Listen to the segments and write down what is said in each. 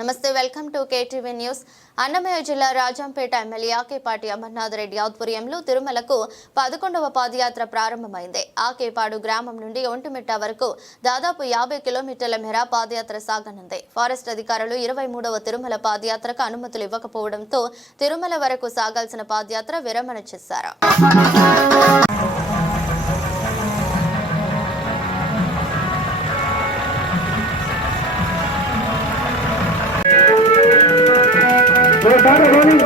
నమస్తే welcome to KTV news. Annamayya జిల్లా Rajampet MLA Akepati Amarnath Reddy ఆధ్వర్యంలో తిరుమలకు పదకొండవ పాదయాత్ర ప్రారంభమైంది. ఆకేపాడు గ్రామం నుండి ఒంటిమిట్ట వరకు దాదాపు యాభై కిలోమీటర్ల మేర పాదయాత్ర సాగనుంది. ఫారెస్ట్ అధికారులు ఇరవై మూడవ తిరుమల పాదయాత్రకు అనుమతులు ఇవ్వకపోవడంతో తిరుమల వరకు సాగాల్సిన పాదయాత్ర విరమణ చేశారు. అందరి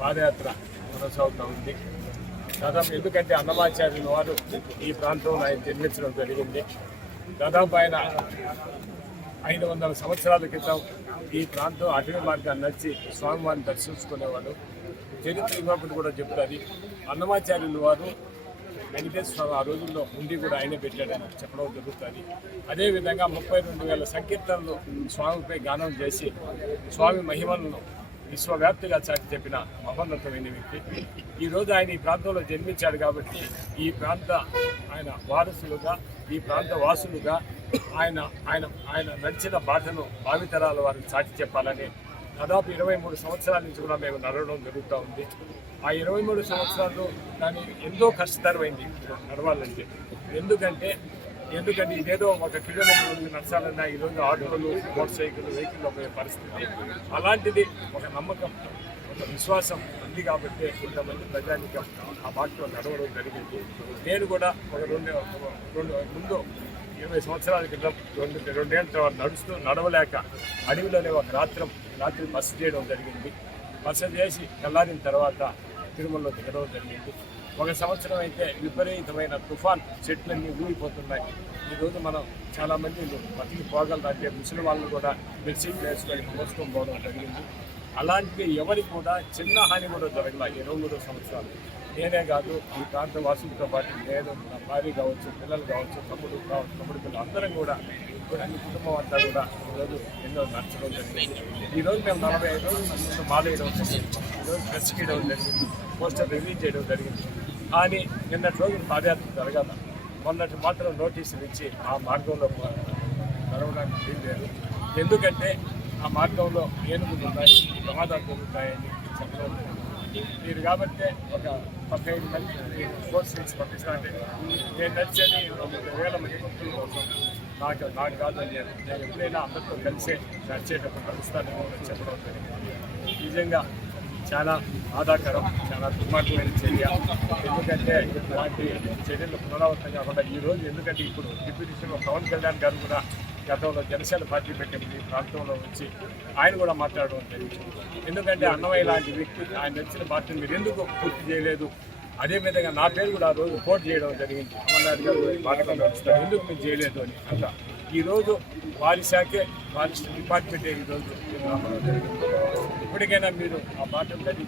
పాదయాత్ర కొనసాగుతూ ఉంది దాదాపు ఎందుకంటే అన్నమాచార్యుల వారు ఈ ప్రాంతంలో ఆయన జన్మించడం జరిగింది. దాదాపు ఆయన ఐదు వందల సంవత్సరాల క్రితం ఈ ప్రాంతం అటవీ మార్గాన్ని నడిచి స్వామివారిని దర్శించుకునేవాడు చరిత్ర ఇవ్వకుండా కూడా చెప్తుంది అన్నమాచార్యులు వారు వెంకటేశ్వర స్వామి ఆ రోజుల్లో ఉండి కూడా ఆయనే పెట్టాడని చెప్పడం జరుగుతుంది. అదేవిధంగా ముప్పై రెండు వేల సంకీర్తనలు స్వామిపై గానం చేసి స్వామి మహిమలను విశ్వవ్యాప్తిగా చాటి చెప్పిన మహోన్నతమైన వ్యక్తి. ఈరోజు ఆయన ఈ ప్రాంతంలో జన్మించాడు కాబట్టి ఈ ప్రాంత ఆయన వారసులుగా ఈ ప్రాంత వాసులుగా ఆయన ఆయన ఆయన నడిచిన బాటను భావితరాల వారికి చాటి చెప్పాలని దాదాపు ఇరవై మూడు సంవత్సరాల నుంచి కూడా మేము నడవడం జరుగుతూ ఉంది. ఆ ఇరవై మూడు సంవత్సరాలు దాని ఎంతో కష్టతరమైంది నడవాలంటే. ఎందుకంటే ఎందుకంటే ఇదేదో ఒక కిలోమీటర్ నడచాలన్న నడచాలన్నా ఈరోజు ఆటోలు మోటార్ సైకిల్ వెహికల్ ఒక పరిస్థితి. అలాంటిది ఒక నమ్మకం ఒక విశ్వాసం ఉంది కాబట్టి కొంతమంది ప్రజానికం ఆ బాటలో నడవడం జరిగింది. నేను కూడా ఒక రెండు రెండు ముందు ఇరవై సంవత్సరాల క్రితం రెండు రెండేళ్ళ తర్వాత నడుస్తూ నడవలేక అడవిలోనే ఒక రాత్రం రాత్రి బస్సు చేయడం జరిగింది. బస్సు చేసి తెల్లారిన తర్వాత తిరుమలలో దిగడం జరిగింది. ఒక సంవత్సరం అయితే విపరీతమైన తుఫాన్ చెట్లన్నీ ఊగిపోతున్నాయి. ఈరోజు మనం చాలామంది బతికి పోగలరంటే ముసలి వాళ్ళు కూడా బెడ్షీట్ వేసుకొని మోసుకొని పోవడం జరిగింది. అలాంటివి ఎవరికి కూడా చిన్న హాని కూడా జరగల ఇరవై మూడు సంవత్సరాలు. నేనే కాదు ఈ ప్రాంత వాసులతో పాటు నేను నా భార్య కావచ్చు పిల్లలు కావచ్చు తమ్ముడు కావచ్చు తమ్ముడు పిల్లలు అందరం కూడా ఇప్పుడు ఈ కుటుంబం అంతా కూడా ఈరోజు ఎన్నో నచ్చడం జరిగింది. ఈరోజు మేము నలభై ఐదు రోజులు మాల మాలేయడం జరిగింది. ఈరోజు ప్రెస్ చేయడం జరిగింది పోస్టర్ రిలీజ్ చేయడం జరిగింది. కానీ నిన్నటి రోజున పాదయాత్ర జరగాల. మొన్నటి మాత్రం నోటీసులు ఇచ్చి ఆ మార్గంలో నడవడానికి వీలు లేదు ఎందుకంటే ఆ మార్గంలో ఏనుగులు ఉన్నాయి ప్రమాదాలు జరుగుతాయని చెప్పడం మీరు కాబట్టి ఒక పదహైదు మంది ఫోర్స్ నుంచి పంపిస్తానంటే నేను నడిచేది వేల మంది భక్తుల కోసం నాకు నాకు కాదు అని నేను నేను ఎప్పుడైనా అందరితో కలిసే నడిచేటప్పుడు కలుస్తానని చెప్పడం జరిగింది నిజంగా చాలా బాధాకరం చాలా దుర్మార్గమైన చర్య. ఎందుకంటే ఇలాంటి చర్యలు పునరావృతం కాకుండా ఈ రోజు ఎందుకంటే ఇప్పుడు డిప్యూటీ సీఎం పవన్ కళ్యాణ్ గారు కూడా గతంలో జనసేన పార్టీ పెట్టింది ఈ ప్రాంతంలో వచ్చి ఆయన కూడా మాట్లాడడం జరిగింది. ఎందుకంటే అన్నమయ్య లాంటి వ్యక్తి ఆయన నచ్చిన పార్టీని మీరు ఎందుకు పూర్తి చేయలేదు? అదే విధంగా నా పేరు కూడా ఆ రోజు పోటీ చేయడం జరిగింది. అమర్నాథ్ గారు బాటలో నడుస్తారు ఎందుకు మీరు చేయలేదు అని అంట. ఈరోజు వారి శాఖే వారి డిపార్ట్మెంటే ఈ రోజు రావడం జరిగింది. ఇప్పటికైనా మీరు ఆ పార్టీని రెడీ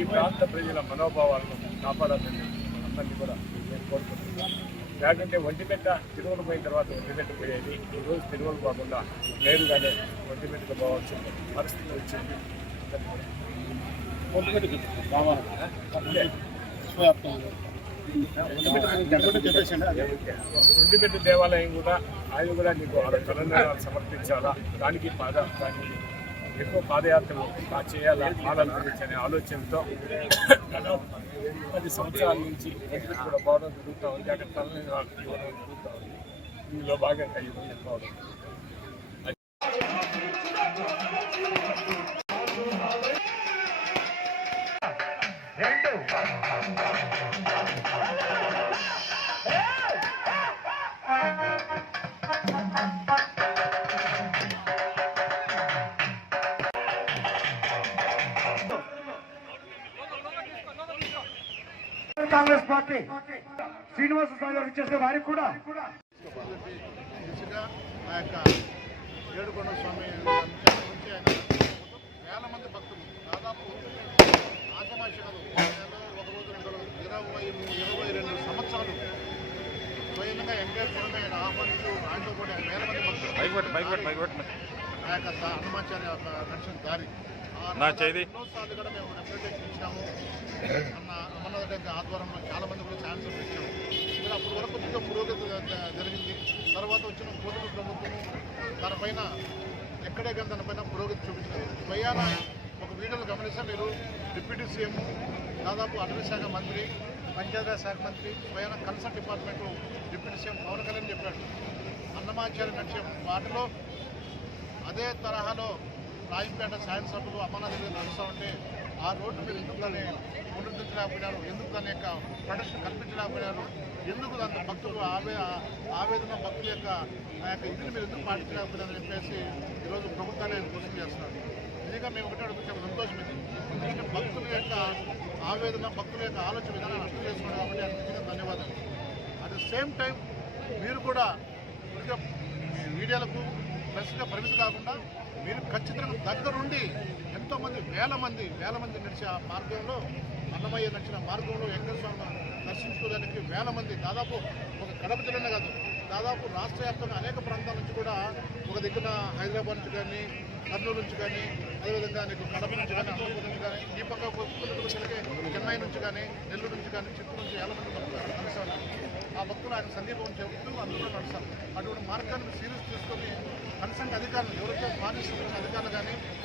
ఈ ప్రాంత ప్రజల మనోభావాలను కాపాడాలని అందరినీ కూడా నేను కోరుకుంటున్నాను. లేకుంటే ఒంటిమిట్ట తిరుమల పోయిన తర్వాత ఒంటిమిట్ట పోయేది. ఈ రోజు తిరుమల పోకుండా నేరుగానే ఒంటిమిట్టకు పోవాల్సిన పరిస్థితి వచ్చింది. అంతే. ఒంటిమిట్ట దేవాలయం కూడా ఆయన కూడా నీకు ఆరు తెలంగాణ సమర్పించాలా? దానికి పాద దానికి ఎక్కువ పాదయాత్రలు చేయాలా ఆలోచించనే ఆలోచనతో దాదాపు పది సంవత్సరాల నుంచి ఒంటిమిట్ట కూడా పోవడం జరుగుతూ ఉంది. అక్కడ తెలంగాణ ఇవ్వడం జరుగుతూ ఉంది. ఇందులో భాగంగా ఇవ్వడం పోవడం కాంగ్రెస్ పార్టీ శ్రీనివాస స్వామి గారు ఇచ్చేస్తే వారికి కూడా. ఆ యొక్క ఏడుకొండ స్వామి నుంచి ఆయన వేల మంది భక్తులు దాదాపు ఆగమాష ఒక రోజు రెండు రోజులు ఇరవై మూ- ఇరవై రెండు సంవత్సరాలు స్వయంగా ఎంగేజ్మెంట్ ఆయన ఆహ్వానిస్తూ ఆయనతో కూడా వేల మంది భక్తులు. ఆ యొక్క హనుమాచార్య యొక్క నడిచిన దారి నా రోజు చేది. ఎన్నోసార్లు కూడా మేము రిప్రజెంటేషన్ ఇచ్చాము అన్న అమర్నాథ్ ఆధ్వర్యంలో చాలా మంది కూడా ఛాన్స్ ఇచ్చాము ఇక్కడ అప్పటి వరకు కొంచెం పురోగతి జరిగింది తర్వాత వచ్చిన కూటమి ప్రభుత్వం దానిపైన ఎక్కడే కానీ దానిపైన పురోగతి చూపించలేదు భయాన ఒక వీడియోలు గమనిస్తే మీరు డిప్యూటీ సీఎం దాదాపు అటవీ శాఖ మంత్రి పంచాయతీరాజ్ శాఖ మంత్రి స్వయాన consult department deputy CM Pawan Kalyan చెప్పాడు అన్నమాచార్య లక్ష్యం వాటిలో అదే తరహాలో రాజంపేట శాసన సభలు అమర్నాథ్ నడుస్తూ ఉంటే ఆ రోడ్డు మీరు ఎందుకు దాన్ని పునరుద్ధరించలేకపోయినారు? ఎందుకు దాని యొక్క ప్రొటెక్షన్ కల్పించలేకపోయినారు? ఎందుకు దాని భక్తులు ఆవే ఆవేదన భక్తుల యొక్క ఆ యొక్క ఇదిని మీరు ఎందుకు పాటించలేకపోయినారని చెప్పేసి ఈరోజు ప్రభుత్వాన్ని ఆయన క్వశ్చన్ చేస్తున్నారు. నిజంగా మేము ఒకటే అడుగుతాం సంతోషం ఇది. ఎందుకంటే భక్తుల యొక్క ఆవేదన భక్తుల యొక్క ఆలోచన విధానాన్ని అర్థం చేసుకోండి కాబట్టి ఆయన నిజంగా ధన్యవాదాలు. అట్ ద సేమ్ టైం మీరు కూడా ఇంకా మీడియాలకు ప్రెస్గా పరిమితి కాకుండా మీరు ఖచ్చితంగా దగ్గరుండి ఎంతోమంది వేల మంది వేల మంది నడిచే ఆ మార్గంలో అన్నమయ్య నడిచిన మార్గంలో వెంకటస్వామి దర్శించుకోవడానికి వేల మంది దాదాపు ఒక కడప జిల్లానే కాదు దాదాపు రాష్ట్ర వ్యాప్తంగా అనేక ప్రాంతాల నుంచి కూడా ఒక దగ్గర హైదరాబాద్ నుంచి కానీ కర్నూలు నుంచి కానీ అదేవిధంగా నీకు కడప నుంచి కానీ అనంతపురం నుంచి కానీ ఈ పక్క వచ్చేసరికి చెన్నై నుంచి కానీ నెల్లూరు నుంచి కానీ చిత్తూరు నుంచి వేల మంది భక్తులు ఆ భక్తులు ఆయన సందీపం చెబుతూ అందరూ కూడా నడుస్తారు. అటువంటి మార్గాన్ని సీరియస్ తీసుకొని కన్సల్ట్ అధికారులు ఎవరైతే పాలిస్తున్న అధికారులు కానీ